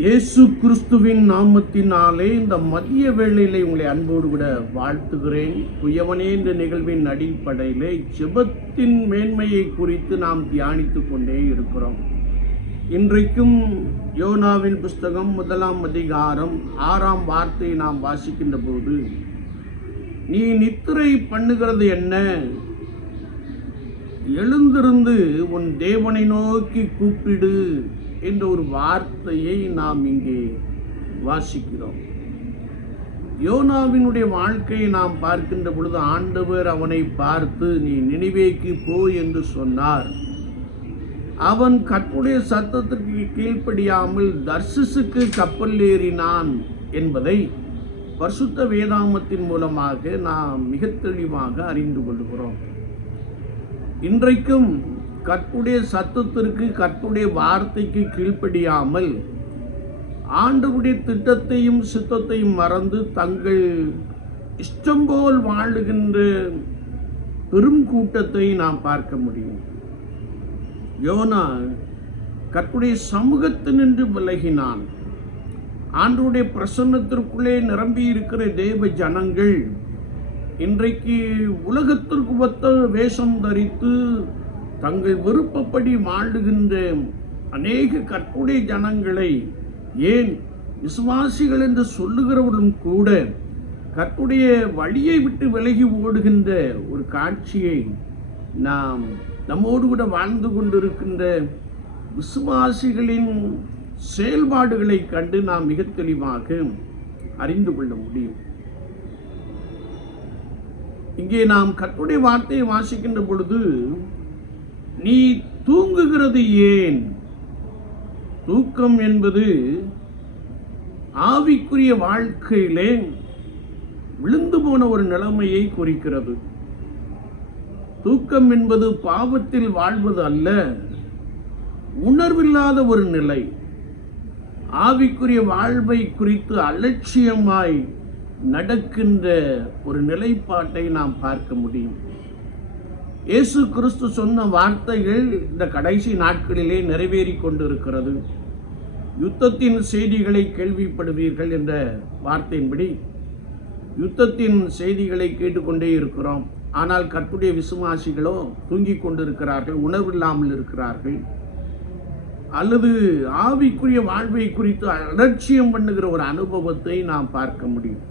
இயேசு கிறிஸ்துவின் நாமத்தினாலே இந்த மதிய வேளையிலே உங்களை அன்போடு கூட வாழ்த்துகிறேன். குயவனே என்ற நிகழ்வின் அடிப்படையிலே ஜெபத்தின் மேன்மையை குறித்து நாம் தியானித்துக் கொண்டே இருக்கிறோம். இன்றைக்கும் யோனாவின் புஸ்தகம் 1 அதிகாரம் 6 வார்த்தையை நாம் வாசிக்கின்ற போது, நீ நித்திரை பண்ணுகிறது என்ன? எழுந்திருந்து உன் தேவனை நோக்கி கூப்பிடு என்ற ஒரு வார்த்தையை நாம் இங்கே வாசிக்கிறோம். யோனாவினுடைய வாழ்க்கையை நாம் பார்க்கின்ற பொழுது, ஆண்டவர் அவனை பார்த்து நீ நினிவேக்கு போ என்று சொன்னார். அவன் கர்த்தருடைய சத்தத்திற்கு கீழ்ப்படியாமல் தர்சிசுக்கு கப்பல் ஏறினான் என்பதை பரிசுத்த வேதாகமத்தின் மூலமாக நாம் மிக தெளிவாக அறிந்து கொள்கிறோம். இன்றைக்கும் கர்த்தருடைய சத்தத்திற்கு, கர்த்தருடைய வார்த்தைக்கு கீழ்ப்படியாமல் ஆண்டவருடைய திட்டத்தையும் சித்தத்தையும் மறந்து தங்கள் இஷ்டம் போல் வாழுகின்ற பெரும் கூட்டத்தை நாம் பார்க்க முடியும். யோனா கர்த்தருடைய சமூகத்தினின்று விலகினான். ஆண்டவருடைய பிரசன்னத்திற்குள்ளே நிரம்பி இருக்கிற தேவ ஜனங்கள் இன்றைக்கு உலகத்திற்கு ஒத்த வேஷம் தரித்து தங்கள் விருப்பப்படி வாழுகின்ற அநேக கர்த்தருடைய ஜனங்களை, ஏன் விசுவாசிகள் என்று சொல்லுகிறவர்களும் கூட கர்த்தருடைய வழியை விட்டு விலகி ஓடுகின்ற ஒரு காட்சியை நாம் நம்மோடு கூட வாழ்ந்து கொண்டிருக்கின்ற விசுவாசிகளின் செயல்பாடுகளை கண்டு நாம் மிக தெளிவாக அறிந்து கொள்ள முடியும். இங்கே நாம் கர்த்தருடைய வார்த்தையை வாசிக்கின்ற பொழுது, நீ தூங்குகிறது ஏன்? தூக்கம் என்பது ஆவிக்குரிய வாழ்க்கையிலே விழுந்து போன ஒரு நிலைமையை குறிக்கிறது. தூக்கம் என்பது பாவத்தில் வாழ்வது அல்ல, உணர்வில்லாத ஒரு நிலை. ஆவிக்குரிய வாழ்வை குறித்து அலட்சியமாய் நடக்கின்ற ஒரு நிலைப்பாட்டை நாம் பார்க்க முடியும். இயேசு கிறிஸ்து சொன்ன வார்த்தைகள் இந்த கடைசி நாட்களிலே நிறைவேறி கொண்டிருக்கிறது. யுத்தத்தின் செய்திகளை கேள்விப்படுவீர்கள் என்ற வார்த்தையின்படி யுத்தத்தின் செய்திகளை கேட்டுக்கொண்டே இருக்கிறோம். ஆனால் கர்த்தருடைய விசுவாசிகளோ தூங்கிக் கொண்டிருக்கிறார்கள், உணர்வில்லாமல் இருக்கிறார்கள், அல்லது ஆவிக்குரிய வாழ்வை குறித்து அலட்சியம் பண்ணுகிற ஒரு அனுபவத்தை நாம் பார்க்க முடியும்.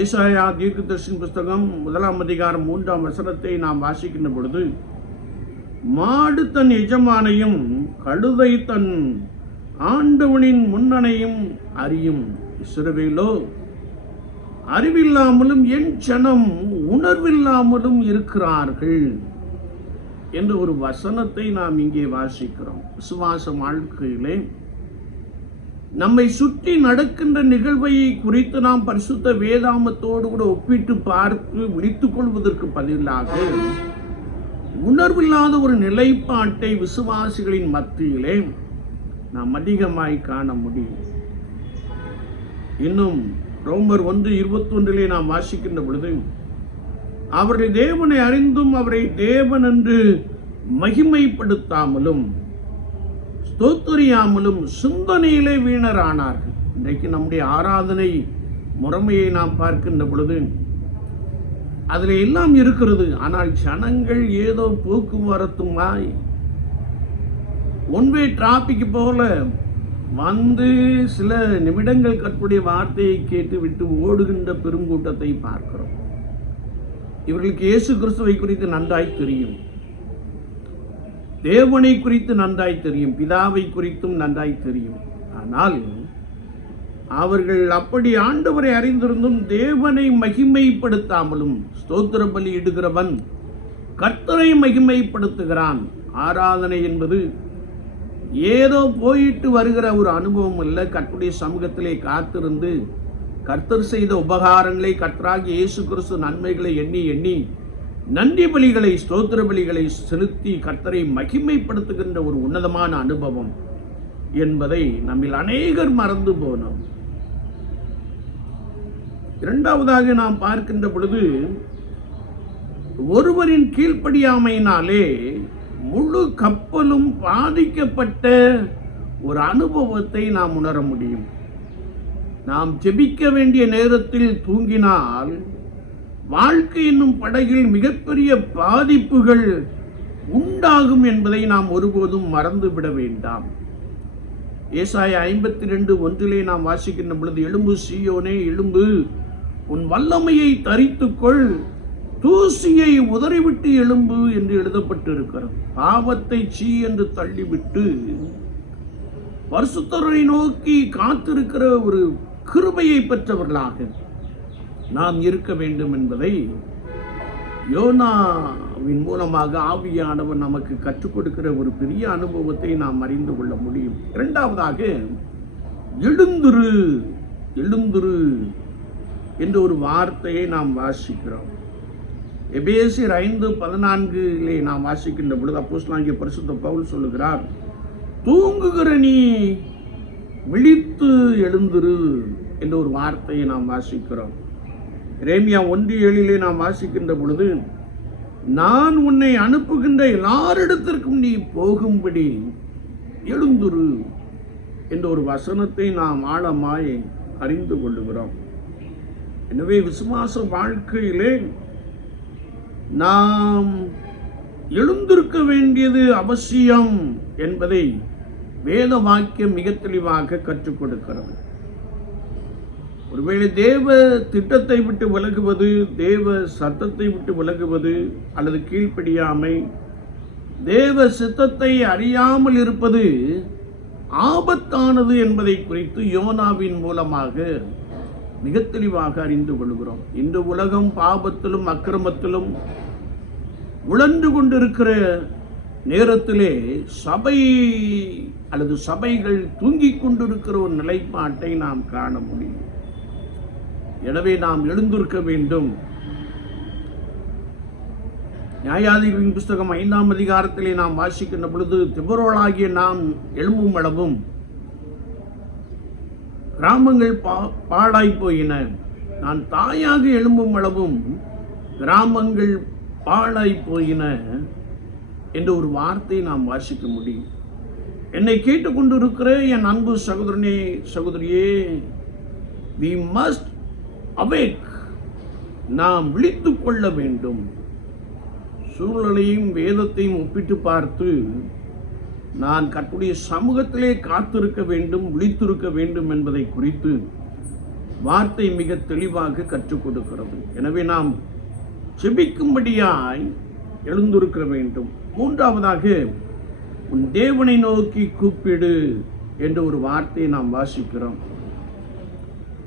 ஏசாயா தீர்க்கதரிசியின் புஸ்தகம் 1 அதிகாரம் 3 வசனத்தை நாம் வாசிக்கின்ற பொழுது, மாடு தன் எஜமானையும் கழுதை தன் ஆண்டவனின் முன்னணையும் அறியும், இஸ்ரவேலோ அறிவில்லாமலும் என் ஜனம் உணர்வில்லாமலும் இருக்கிறார்கள் என்ற ஒரு வசனத்தை நாம் இங்கே வாசிக்கிறோம். விசுவாச வாழ்க்கையிலே நம்மை சுற்றி நடக்கின்ற நிகழ்வை குறித்து நாம் பரிசுத்த வேதாகமத்தோடு கூட ஒப்பிட்டு பார்த்து விழித்துக் கொள்வதற்கு பதிலாக உணர்வில்லாத ஒரு நிலைப்பாட்டை விசுவாசிகளின் மத்தியிலே நாம் அதிகமாய் காண முடியும். இன்னும் ரோமர் 1:21 நாம் வாசிக்கின்ற பொழுது, அவர்கள் தேவனை அறிந்தும் அவரை தேவன் என்று மகிமைப்படுத்தாமலும் ஸ்தோத்திரியாமலும் சிந்தனையிலே வீணரானார்கள். இன்றைக்கு நம்முடைய ஆராதனை முறைமையை நாம் பார்க்கின்ற பொழுது அதில் எல்லாம் இருக்கிறது. ஆனால் ஜனங்கள் ஏதோ போக்குவரத்துமாய் ஒன்வே டிராபிக் போல வந்து சில நிமிடங்கள் கர்த்தருடைய வார்த்தையை கேட்டு விட்டு ஓடுகின்ற பெருங்கூட்டத்தை பார்க்கிறோம். இவர்களுக்கு இயேசு கிறிஸ்துவை குறித்து நன்றாய் தெரியும், தேவனை குறித்து நன்றாய் தெரியும், பிதாவை குறித்தும் நன்றாய் தெரியும். ஆனால் அவர்கள் அப்படி ஆண்டவரை அறிந்திருந்தும் தேவனை மகிமைப்படுத்தாமலும், ஸ்தோத்திர பலி இடுகிறவன் கர்த்தரை மகிமைப்படுத்துகிறான். ஆராதனை என்பது ஏதோ போயிட்டு வருகிற ஒரு அனுபவம் அல்ல. கர்த்தருடைய சமூகத்திலே காத்திருந்து கர்த்தர் செய்த உபகாரங்களை, கர்த்தராகிய இயேசு கிறிஸ்து நன்மைகளை எண்ணி எண்ணி நன்றி பலிகளை, ஸ்தோத்திர பலிகளை செலுத்தி கர்த்தரை மகிமைப்படுத்துகின்ற ஒரு உன்னதமான அனுபவம் என்பதை நம்மில் அநேகர் மறந்து போனோம். இரண்டாவதாக நாம் பார்க்கின்ற பொழுது, ஒருவரின் கீழ்ப்படியாமையினாலே முழு கப்பலும் பாதிக்கப்பட்ட ஒரு அனுபவத்தை நாம் உணர முடியும். நாம் ஜெபிக்க வேண்டிய நேரத்தில் தூங்கினால் வாழ்க்கை என்னும் படகில் மிகப்பெரிய பாதிப்புகள் உண்டாகும் என்பதை நாம் ஒருபோதும் மறந்துவிட வேண்டாம். ஏசாயா 52:1 நாம் வாசிக்கின்ற பொழுது, எழும்பு சீயோனே எழும்பு, உன் வல்லமையை தரித்துக்கொள், தூசியை உதறிவிட்டு எழும்பு என்று எழுதப்பட்டிருக்கிறது. பாவத்தை சீ என்று தள்ளிவிட்டு பரிசுத்தரை நோக்கி காத்திருக்கிற ஒரு கிருபையை பெற்றவர்களாக நாம் இருக்க வேண்டும் என்பதை யோனாவின் மூலமாக ஆவியானவர் நமக்கு கற்றுக் கொடுக்கிற ஒரு பெரிய அனுபவத்தை நாம் அறிந்து கொள்ள முடியும். இரண்டாவதாக, எழுந்துரு எழுந்துரு என்ற ஒரு வார்த்தையை நாம் வாசிக்கிறோம். எபேசியர் 5:14 நாம் வாசிக்கின்ற பொழுது அப்போஸ்தலனாகிய பரிசுத்த பவுல் சொல்லுகிறார், தூங்குகிற நீ விழித்து எழுந்துரு என்ற ஒரு வார்த்தையை நாம் வாசிக்கிறோம். எரேமியா 1:7 நாம் வாசிக்கின்ற பொழுது, நான் உன்னை அனுப்புகின்ற எல்லாரிடத்திற்கும் நீ போகும்படி எழுந்துரு என்ற ஒரு வசனத்தை நாம் ஆழமாய் அறிந்து கொள்ளுகிறோம். எனவே விசுவாச வாழ்க்கையிலே நாம் எழுந்திருக்க வேண்டியது அவசியம் என்பதை வேத வாக்கியம் மிக தெளிவாக கற்றுக் கொடுக்கிறது. ஒருவேளை தேவ திட்டத்தை விட்டு விலகுவது, தேவ சத்தத்தை விட்டு விலகுவது, அல்லது கீழ்ப்படியாமை, தேவ சித்தத்தை அறியாமல் இருப்பது ஆபத்தானது என்பதை குறித்து யோனாவின் மூலமாக மிக தெளிவாக அறிந்து கொள்கிறோம். இந்த உலகம் பாவத்திலும் அக்கிரமத்திலும் உழன்று கொண்டிருக்கிற நேரத்திலே சபை அல்லது சபைகள் தூங்கிக் கொண்டிருக்கிற ஒரு நிலைப்பாட்டை நாம் காண முடியும். எனவே நாம் எழுந்திருக்க வேண்டும். நியாயாதிபதிகளின் புஸ்தகம் 5ஆம் அதிகாரத்திலே நாம் வாசிக்கின்ற பொழுது, திபோராளாகிய நாம் எழும்பும் அளவும் கிராமங்கள் பாழாய் போயின, நான் தாயாக எழும்பும் அளவும் கிராமங்கள் பாழாய் போயின என்ற ஒரு வார்த்தையை நாம் வாசிக்க முடியும். என்னை கேட்டுக்கொண்டிருக்கிற என் அன்பு சகோதரனே, சகோதரியே, we must awake, நாம் விழித்துக் கொள்ள வேண்டும். சூழ்நிலையும் வேதத்தையும் ஒப்பிட்டு பார்த்து நான் கர்த்தருடைய சமூகத்திலே காத்திருக்க வேண்டும், விழித்திருக்க வேண்டும் என்பதை குறித்து வார்த்தை மிக தெளிவாக கற்றுக் கொடுக்கிறது. எனவே நாம் ஜெபிக்கும்படியாய் எழுந்திருக்க வேண்டும். மூன்றாவதாக, உன் தேவனை நோக்கி கூப்பிடு என்ற ஒரு வார்த்தையை நாம் வாசிக்கிறோம்.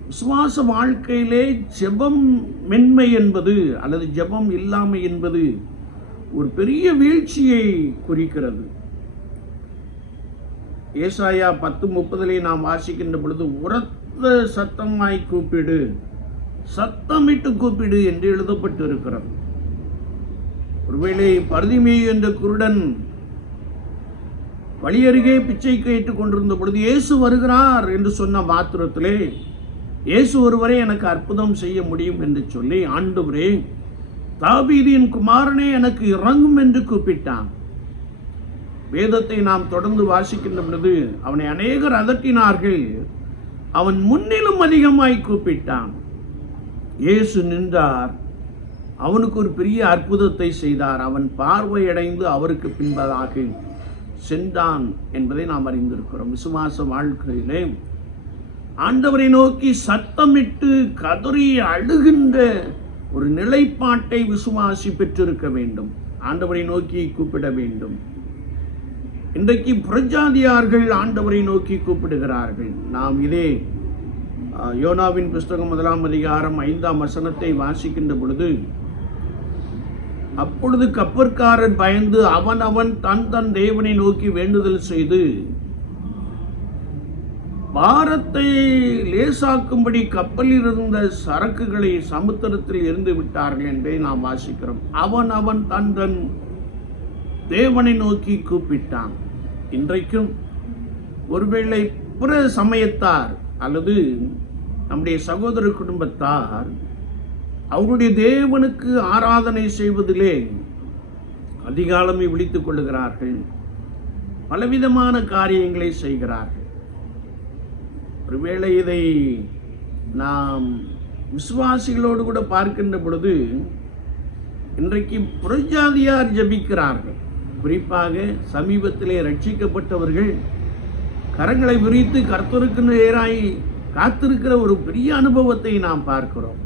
விசுவாச வாழ்க்கையிலே ஜெபம் மென்மை என்பது அல்லது ஜெபம் இல்லாமை என்பது ஒரு பெரிய வீழ்ச்சியை குறிக்கிறது. ஏசாயா 10:30 நாம் வாசிக்கின்ற பொழுது, உரத்த சத்தமாய் கூப்பிடு, சத்தமிட்டு கூப்பிடு என்று எழுதப்பட்டு இருக்கிறது. ஒருவேளை பர்திமேயு என்ற குருடன் வழியருகே பிச்சை கேட்டுக் கொண்டிருந்த பொழுது இயேசு வருகிறார் என்று சொன்ன மாத்திரத்திலே, இயேசு ஒருவரே எனக்கு அற்புதம் செய்ய முடியும் என்று சொல்லி, ஆண்டவரே தாவீதின் குமாரனே எனக்கு இறங்கும் என்று கூப்பிட்டான். வேதத்தை நாம் தொடர்ந்து வாசிக்கின்ற பொழுது அவனை அநேகர் அதட்டினார்கள், அவன் முன்னிலும் அதிகமாய் கூப்பிட்டான். இயேசு நின்றார், அவனுக்கு ஒரு பெரிய அற்புதத்தை செய்தார். அவன் பார்வையடைந்து அவருக்கு பின்பதாக சென்றான் என்பதை நாம் அறிந்திருக்கிறோம். விசுவாச வாழ்க்கையிலே ஆண்டவரை நோக்கி சத்தமிட்டு கதறி அழுகின்ற ஒரு நிலைப்பாட்டை விசுவாசி பெற்றிருக்க வேண்டும். ஆண்டவரை நோக்கி கூப்பிட வேண்டும். இன்றைக்கு புறஜாதியார்கள் ஆண்டவரை நோக்கி கூப்பிடுகிறார்கள். நாம் இதே யோனாவின் புஸ்தகம் 1ஆம் அதிகாரம் 5ஆம் வசனத்தை வாசிக்கின்ற பொழுது, அப்பொழுது கப்பற்காரன் பயந்து அவன் தன் தேவனை நோக்கி வேண்டுதல் செய்து பாரத்தை லேசாக்கும்படி கப்பலில் இருந்த சரக்குகளை சமுத்திரத்தில் எரிந்து விட்டார்கள் என்பதை நாம் வாசிக்கிறோம். அவன் தன் தேவனை நோக்கி கூப்பிட்டான். இன்றைக்கும் ஒருவேளை பிற சமயத்தார் அல்லது நம்முடைய சகோதர குடும்பத்தார் அவருடைய தேவனுக்கு ஆராதனை செய்வதிலே அதிகாலமே விழித்துக் கொள்ளுகிறார்கள். பலவிதமான காரியங்களை செய்கிறார்கள். ஒருவேளை இதை நாம் விசுவாசிகளோடு கூட பார்க்கின்ற பொழுது இன்றைக்கு புறஜாதியார் ஜெபிக்கிறார்கள். குறிப்பாக சமீபத்திலே ரட்சிக்கப்பட்டவர்கள் கரங்களை விரித்து கர்த்தருக்கு நேராய் காத்திருக்கிற ஒரு பெரிய அனுபவத்தை நாம் பார்க்கிறோம்.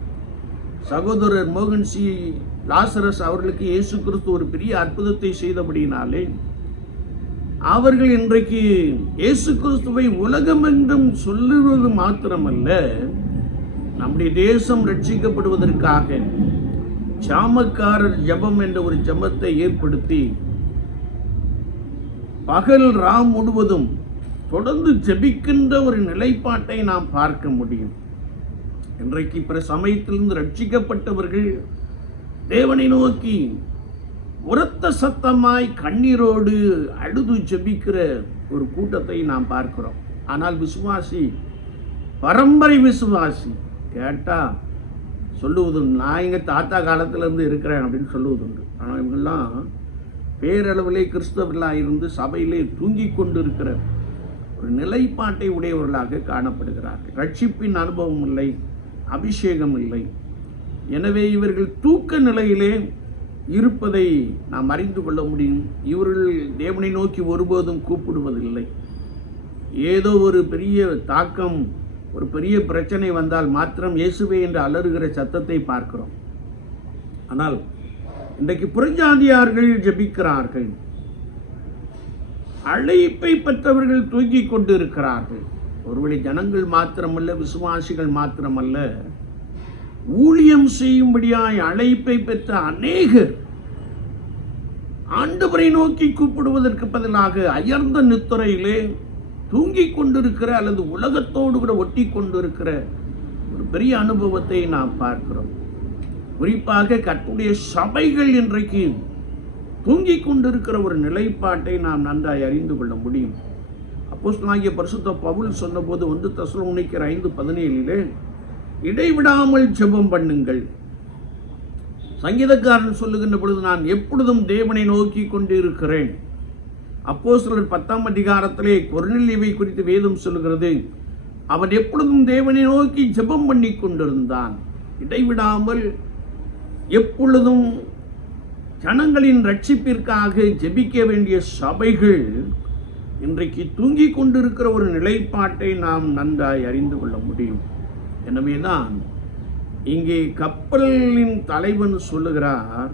சகோதரர் மோகன் சி லாசரஸ் அவர்களுக்கு இயேசு கிறிஸ்து ஒரு பெரிய அற்புதத்தை செய்தபடினாலே அவர்கள் இன்றைக்கு இயேசு கிறிஸ்துவை உலகமெங்கும் சொல்லுவது மாத்திரமல்ல, நம்முடைய தேசம் ரட்சிக்கப்படுவதற்காக சாமக்காரர் ஜெபம் என்ற ஒரு ஜெபத்தை ஏற்படுத்தி பகல் ராம் முழுவதும் தொடர்ந்து ஜெபிக்கின்ற ஒரு நிலைப்பாட்டை நாம் பார்க்க முடியும். இன்றைக்கு பிற சமயத்திலிருந்து ரட்சிக்கப்பட்டவர்கள் தேவனை நோக்கி உரத்த சத்தமாய் கண்ணீரோடு அழுது ஜெபிக்கிற ஒரு கூட்டத்தை நாம் பார்க்கிறோம். ஆனால் விசுவாசி, பரம்பரை விசுவாசி கேட்டா சொல்லுவது, நான் எங்கள் தாத்தா காலத்திலேருந்து இருக்கிறேன் அப்படின்னு சொல்லுவதுண்டு. ஆனால் இவங்கெல்லாம் பேரளவிலே கிறிஸ்தவர்களாக இருந்து சபையிலே தூங்கி கொண்டு இருக்கிற ஒரு நிலைப்பாட்டை உடையவர்களாக காணப்படுகிறார்கள். ரட்சிப்பின் அனுபவம் இல்லை, அபிஷேகம் இல்லை. எனவே இவர்கள் தூக்க நிலையிலே இருப்பதை நாம் அறிந்து கொள்ள முடியும். இவர்கள் தேவனை நோக்கி ஒருபோதும் கூப்பிடுவதில்லை. ஏதோ ஒரு பெரிய தாக்கம், ஒரு பெரிய பிரச்சனை வந்தால் மாத்திரம் இயேசுவே என்று அலறுகிற சத்தத்தை பார்க்கிறோம். ஆனால் இன்றைக்கு புறஜாதியார்கள் ஜெபிக்கிறார்கள். அழைப்பை பெற்றவர்கள் தூங்கிக் கொண்டு இருக்கிறார்கள். ஒருவேளை ஜனங்கள் மாத்திரமல்ல, விசுவாசிகள் மாத்திரமல்ல, ஊழியம் செய்யும்படியாய் அழைப்பை பெற்ற அநேகர் ஆண்டவரை நோக்கி கூப்பிடுவதற்கு பதிலாக அயர்ந்த நித்திரையிலே தூங்கிக் கொண்டிருக்கிற அல்லது உலகத்தோடு கூட ஒட்டி கொண்டிருக்கிற ஒரு பெரிய அனுபவத்தை நாம் பார்க்கிறோம். குறிப்பாக கர்த்தருடைய சபைகள் இன்றைக்கு தூங்கிக் கொண்டிருக்கிற ஒரு நிலைப்பாட்டை நாம் நன்றாய் அறிந்து கொள்ள முடியும். அப்போஸ்தலனாகிய பரிசுத்த பவுல் சொன்னபோது 1 தெசலோனிக்கர் 5:17 இடைவிடாமல் ஜெபம் பண்ணுங்கள். சங்கீதக்காரன் சொல்லுகின்ற பொழுது, நான் எப்பொழுதும் தேவனை நோக்கி கொண்டு இருக்கிறேன். அப்போஸ்தலர் 10ஆம் அதிகாரத்திலே கொர்நேலியுவை குறித்து வேதம் சொல்லுகிறது, அவன் எப்பொழுதும் தேவனை நோக்கி ஜெபம் பண்ணி கொண்டிருந்தான். இடைவிடாமல் எப்பொழுதும் ஜனங்களின் ரட்சிப்பிற்காக ஜெபிக்க வேண்டிய சபைகள் இன்றைக்கு தூங்கிக் கொண்டிருக்கிற ஒரு நிலைப்பாட்டை நாம் நன்றாய் அறிந்து கொள்ள முடியும். எனவேதான் இங்கே கப்பலின் தலைவன் சொல்லுகிறார்,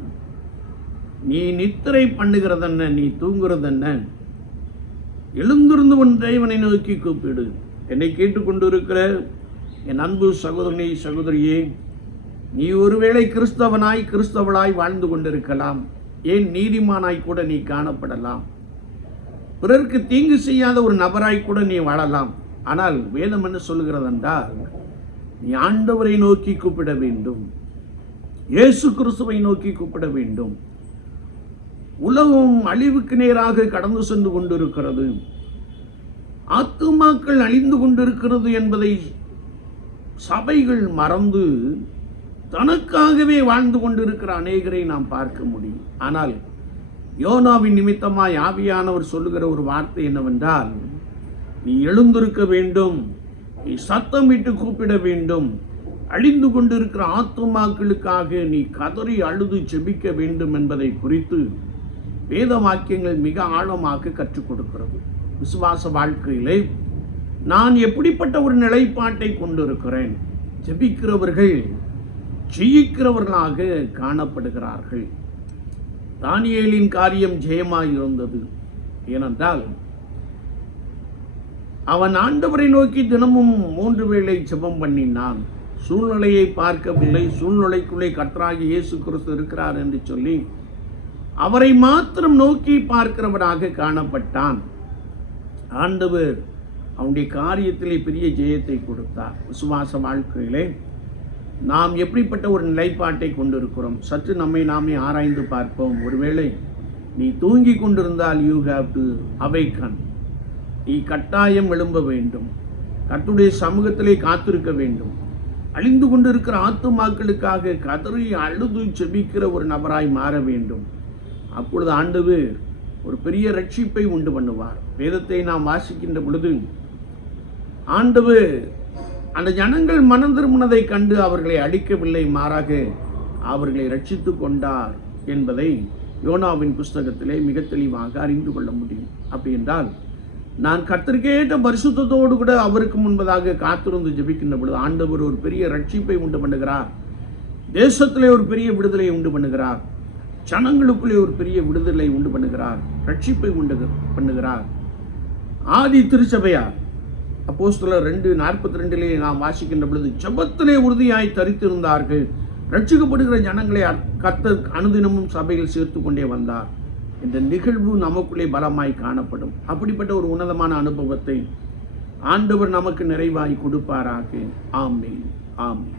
நீ நித்திரை பண்ணுகிறதென்ன, நீ தூங்குறதென்ன, எழுந்திருந்து உன் தேவனை நோக்கி கூப்பிடு. என்னை கேட்டுக்கொண்டிருக்கிற என் அன்பு சகோதரனே, சகோதரியே, நீ ஒருவேளை கிறிஸ்தவளாய் வாழ்ந்து கொண்டிருக்கலாம். ஏன் நீதிமானாய் கூட நீ காணப்படலாம். பிறருக்கு தீங்கு செய்யாத ஒரு நபராய் கூட நீ வாழலாம். ஆனால் வேதம் என்ன சொல்லுகிறது என்றால், நீ ஆண்டவரை நோக்கி கூப்பிட வேண்டும், இயேசு கிறிஸ்துவை நோக்கி கூப்பிட வேண்டும். உலகம் அழிவுக்கு நேராக கடந்து சென்று கொண்டிருக்கிறது. ஆத்துமாக்கள் அழிந்து கொண்டிருக்கிறது என்பதை சபைகள் மறந்து தனக்காகவே வாழ்ந்து கொண்டிருக்கிற அநேகரை நாம் பார்க்க முடியும். ஆனால் யோனாவின் நிமித்தமாய் ஆவியானவர் சொல்லுகிற ஒரு வார்த்தை என்னவென்றால், நீ எழுந்திருக்க வேண்டும், நீ சத்தமிட்டு கூப்பிட வேண்டும், அழிந்து கொண்டிருக்கிற ஆத்துமாக்களுக்காக நீ கதறி அழுது ஜெபிக்க வேண்டும் என்பதை குறித்து வேத வாக்கியங்கள் மிக ஆழமாக கற்றுக் கொடுக்கிறது. விசுவாச வாழ்க்கையிலே நான் எப்படிப்பட்ட ஒரு நிலைப்பாட்டை கொண்டிருக்கிறேன்? ஜெபிக்கிறவர்கள் ஜெயிக்கிறவர்களாக காணப்படுகிறார்கள். தானியேலின் காரியம் ஜெயமாய் இருந்தது. ஏனென்றால் அவன் ஆண்டவரை நோக்கி தினமும் 3 வேளை ஜெபம் பண்ணினான். சூழ்நிலையை பார்க்கவில்லை, சூழ்நிலைக்குள்ளே கர்த்தராகிய இயேசு கிறிஸ்து இருக்கிறார் என்று சொல்லி அவரை மாத்திரம் நோக்கி பார்க்கிறவனாக காணப்பட்டான். ஆண்டவர் அவனுடைய காரியத்திலே பெரிய ஜெயத்தை கொடுத்தார். விசுவாச வாழ்க்கையிலே நாம் எப்படிப்பட்ட ஒரு நிலைப்பாட்டை கொண்டிருக்கிறோம்? சற்று நம்மை நாமே ஆராய்ந்து பார்ப்போம். ஒருவேளை நீ தூங்கி கொண்டிருந்தால் யூ ஹேவ் டு அவேக்கன். நீ கட்டாயம் எழும்ப வேண்டும், கர்த்தருடைய சமூகத்திலே காத்திருக்க வேண்டும். அழிந்து கொண்டிருக்கிற ஆத்துமாக்களுக்காக கதறி அழுது ஜெபிக்கிற ஒரு நபராய் மாற வேண்டும். அப்பொழுது ஆண்டவர் ஒரு பெரிய ரட்சிப்பை உண்டு பண்ணுவார். வேதத்தை நாம் வாசிக்கின்ற பொழுது ஆண்டவர் அந்த ஜனங்கள் மனம் திரும்பினதை கண்டு அவர்களை அடிக்கவில்லை, மாறாக அவர்களை ரட்சித்து கொண்டார் என்பதை யோனாவின் புஸ்தகத்திலே மிக தெளிவாக அறிந்து கொள்ள முடியும். அப்படி என்றால் நான் கர்த்தருக்கேற்ற பரிசுத்தத்தோடு கூட அவருக்கு முன்பதாக காத்திருந்து ஜெபிக்கின்ற பொழுது ஆண்டவர் ஒரு பெரிய ரட்சிப்பை உண்டு பண்ணுகிறார். தேசத்திலே ஒரு பெரிய விடுதலை உண்டு பண்ணுகிறார். ஜனங்களுக்குள்ளே ஒரு பெரிய விடுதலை உண்டு பண்ணுகிறார். ரட்சிப்பை உண்டு பண்ணுகிறார். ஆதி திருச்சபையார் அப்போஸ்தலர் 2:42 நாம் வாசிக்கின்ற பொழுது ஜெபத்திலே உறுதியாய் தரித்திருந்தார்கள். ரட்சிக்கப்படுகிற ஜனங்களை கர்த்தர் அனுதினமும் சபையில் சேர்த்து கொண்டே வந்தார். இந்த நிகழ்வு நமக்குள்ளே பலமாய் காணப்படும். அப்படிப்பட்ட ஒரு உன்னதமான அனுபவத்தை ஆண்டவர் நமக்கு நிறைவாய் கொடுப்பாராக. ஆமென், ஆமென்.